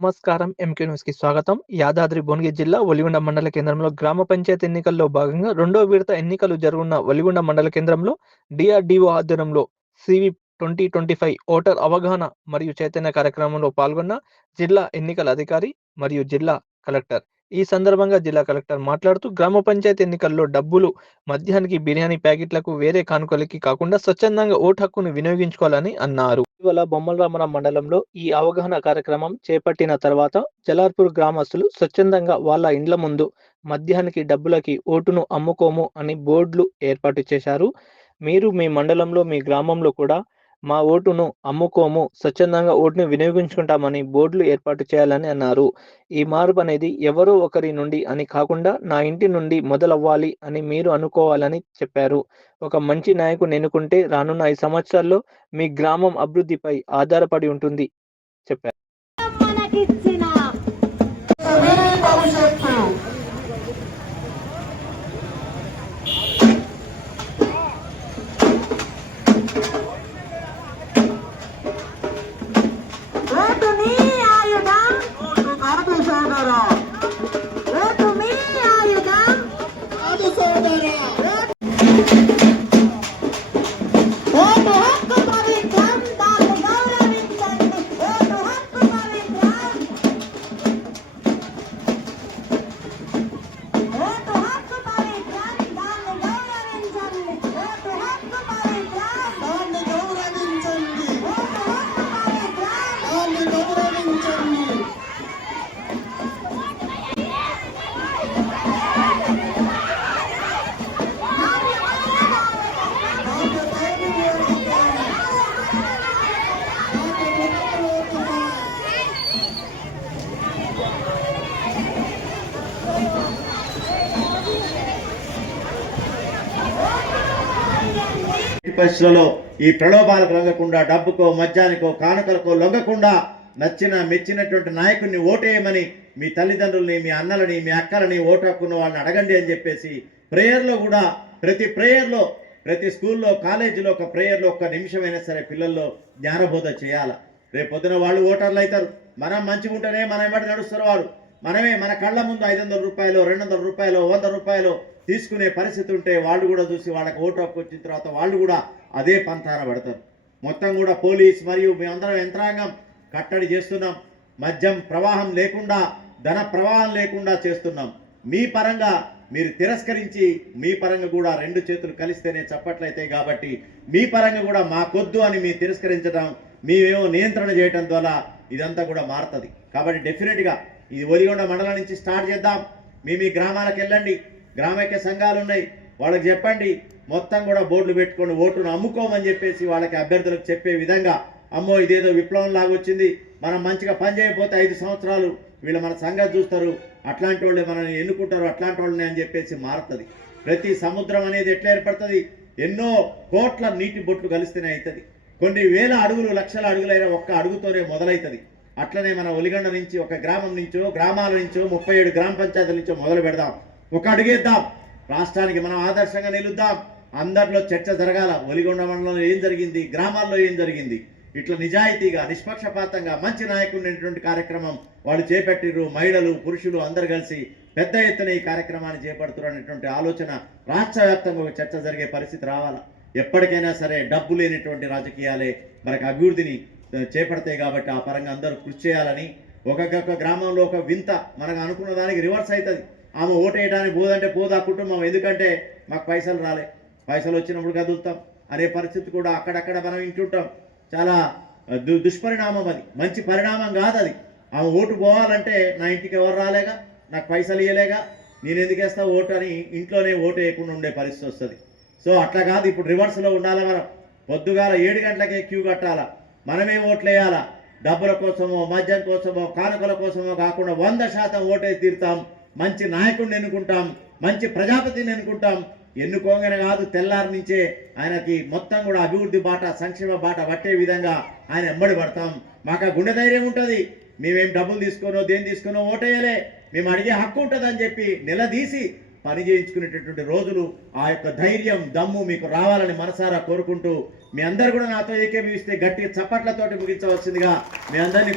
నమస్కారం ఎంకే న్యూస్కి స్వాగతం. యాదాద్రి భువనగిరి జిల్లా ఒలిగొండ మండల కేంద్రంలో గ్రామ పంచాయతీ ఎన్నికల్లో భాగంగా రెండో విడత ఎన్నికలు జరుగున్న ఒలిగొండ మండల కేంద్రంలో డిఆర్డిఓ ఆధ్వర్యంలో CV twenty twenty five voter అవగాహన మరియు చైతన్య కార్యక్రమంలో పాల్గొన్న జిల్లా ఎన్నికల అధికారి మరియు జిల్లా కలెక్టర్ ఈ సందర్భంగా జిల్లా కలెక్టర్ మాట్లాడుతూ గ్రామ పంచాయతీ ఎన్నికల్లో డబ్బులు మద్యానికి బిర్యానీ ప్యాకెట్లకు వేరే కానుకలకి కాకుండా స్వచ్ఛందంగా ఓటు హక్కును వినియోగించుకోవాలని అన్నారు. ఇటీవల బొమ్మలరామరం మండలంలో ఈ అవగాహన కార్యక్రమం చేపట్టిన తర్వాత జలార్పూర్ గ్రామస్తులు స్వచ్ఛందంగా వాళ్ళ ఇండ్ల ముందు మద్యానికి డబ్బులకి ఓటును అమ్ముకోము అని బోర్డులు ఏర్పాటు చేశారు. మీరు మీ మండలంలో మీ గ్రామంలో కూడా మా ఓటును అమ్ముకోము స్వచ్ఛందంగా ఓటును వినియోగించుకుంటామని బోర్డులు ఏర్పాటు చేయాలని అన్నారు. ఈ మార్పు అనేది ఎవరో ఒకరి నుండి అని కాకుండా నా ఇంటి నుండి మొదలవ్వాలి అని మీరు అనుకోవాలని చెప్పారు. ఒక మంచి నాయకుని ఎన్నుకుంటే రానున్న ఐదు సంవత్సరాల్లో మీ గ్రామం అభివృద్ధిపై ఆధారపడి ఉంటుంది చెప్పారు. పరిస్థితులలో ఈ ప్రలోభాలకు లొంగకుండా డబ్బుకో మద్యానికో కానుకలకో లొంగకుండా నచ్చిన మెచ్చినటువంటి నాయకుడిని ఓటేయమని మీ తల్లిదండ్రుల్ని మీ అన్నలని మీ అక్కలని ఓటాక్కున్న వాళ్ళని అడగండి అని చెప్పేసి ప్రేయర్లో కూడా ప్రతి ప్రేయర్లో ప్రతి స్కూల్లో కాలేజీలో ఒక ప్రేయర్లో ఒక్క నిమిషమైనా సరే పిల్లల్లో జ్ఞానబోధ చేయాలి. రేపు పొద్దున వాళ్ళు ఓటర్లు అవుతారు. మనం మంచిగా ఉంటేనే మనం వెంబడి నడుస్తారు వాళ్ళు. మనమే మన కళ్ళ ముందు ఐదు వందల రూపాయలు రెండు వందల రూపాయలు వంద రూపాయలు తీసుకునే పరిస్థితి ఉంటే వాళ్ళు కూడా చూసి వాళ్ళకి ఓటు హక్కు వచ్చిన తర్వాత వాళ్ళు కూడా అదే పంతాన పడతారు. మొత్తం కూడా పోలీస్ మరియు మేమందరం యంత్రాంగం కట్టడి చేస్తున్నాం. మద్యం ప్రవాహం లేకుండా ధన ప్రవాహం లేకుండా చేస్తున్నాం. మీ పరంగా మీరు తిరస్కరించి మీ పరంగా కూడా రెండు చేతులు కలిస్తేనే చెప్పట్లయితే కాబట్టి మీ పరంగా కూడా మాకొద్దు అని మీ తిరస్కరించడం మేమేమో నియంత్రణ చేయడం ద్వారా ఇదంతా కూడా మారుతుంది. కాబట్టి డెఫినెట్గా ఇది ఒదిగొండ మండలం నుంచి స్టార్ట్ చేద్దాం. మీ మీ గ్రామాలకు వెళ్ళండి. గ్రామైక్య సంఘాలు ఉన్నాయి. వాళ్ళకి చెప్పండి. మొత్తం కూడా బోర్డులు పెట్టుకొని ఓటును అమ్ముకోమని చెప్పేసి వాళ్ళకి అభ్యర్థులకు చెప్పే విధంగా అమ్మో ఇదేదో విప్లవం లాగా వచ్చింది. మనం మంచిగా పని చేయకపోతే ఐదు సంవత్సరాలు వీళ్ళు మన సంగతి చూస్తారు. అట్లాంటి వాళ్ళే మనల్ని ఎన్నుకుంటారు. అట్లాంటి వాళ్ళని అని చెప్పేసి మారుతుంది. ప్రతి సముద్రం అనేది ఎట్లా ఏర్పడుతుంది? ఎన్నో కోట్ల నీటి బొట్లు కలిస్తేనే అవుతుంది కొన్ని వేల అడుగులు లక్షల అడుగులైన ఒక్క అడుగుతోనే మొదలవుతుంది అట్లనే మన ఒలిగండ నుంచి ఒక గ్రామం నుంచో గ్రామాల నుంచో ముప్పై ఏడు గ్రామ పంచాయతీల నుంచో మొదలు పెడదాం. ఒక అడుగేద్దాం. రాష్ట్రానికి మనం ఆదర్శంగా నిలుద్దాం. అందరిలో చర్చ జరగాల. ఒలిగొండ మండలంలో ఏం జరిగింది? గ్రామాల్లో ఏం జరిగింది? ఇట్లా నిజాయితీగా నిష్పక్షపాతంగా మంచి నాయకుడినటువంటి కార్యక్రమం వాళ్ళు చేపట్టిర్రు. మహిళలు పురుషులు అందరు కలిసి పెద్ద ఎత్తున ఈ కార్యక్రమాన్ని చేపడుతున్నారు అనేటువంటి ఆలోచన రాష్ట్ర వ్యాప్తంగా ఒక చర్చ జరిగే పరిస్థితి రావాలా? ఎప్పటికైనా సరే డబ్బు లేనటువంటి రాజకీయాలే మనకు అభివృద్ధిని చేపడతాయి కాబట్టి ఆ పరంగా అందరూ కృషి చేయాలని ఒక్కొక్క గ్రామంలో ఒక వింత మనకు అనుకున్న దానికి రివర్స్ అవుతుంది. ఆమె ఓటేయడానికి పోదంటే పోదు ఆ కుటుంబం. ఎందుకంటే మాకు పైసలు రాలే. పైసలు వచ్చినప్పుడు కదులుతాం. అనే పరిస్థితి కూడా అక్కడక్కడ మనం ఇంటుంటాం. చాలా దు దుష్పరిణామం అది. మంచి పరిణామం కాదు అది. ఆమె ఓటు పోవాలంటే నా ఇంటికి ఎవరు రాలేగా? నాకు పైసలు ఇవ్వలేగా నేను ఎందుకు వేస్తా ఓటు అని ఇంట్లోనే ఓటు వేయకుండా ఉండే పరిస్థితి వస్తుంది. సో అట్లా కాదు. ఇప్పుడు రివర్స్లో ఉండాలి మనం. పొద్దుగాల ఏడు గంటలకే క్యూ కట్టాలా? మనమే ఓట్లు వేయాలా? డబ్బుల కోసమో మద్యం కోసమో కానుకల కోసమో కాకుండా వంద శాతం ఓటేసి తీరుతాం. మంచి నాయకుడిని ఎన్నుకుంటాం మంచి ప్రజాపతిని ఎన్నుకుంటాం. ఎన్నుకోగానే కాదు తెల్లారి నుంచే ఆయనకి మొత్తం కూడా అభివృద్ధి బాట సంక్షేమ బాట పట్టే విధంగా ఆయన ఎంబడి పడతాం. మాకు ఆ గుండె ధైర్యం ఉంటుంది. మేమేం డబ్బులు తీసుకోనో దేని తీసుకునో ఓటేయలే. మేము అడిగే హక్కు ఉంటుందని చెప్పి నిలదీసి పని చేయించుకునేటటువంటి రోజులు ఆ యొక్క ధైర్యం దమ్ము మీకు రావాలని మనసారా కోరుకుంటూ మీ అందరు కూడా నాతో ఏకీభవిస్తే గట్టి చప్పట్లతోటి ముగించవలసిందిగా మీ అందరినీ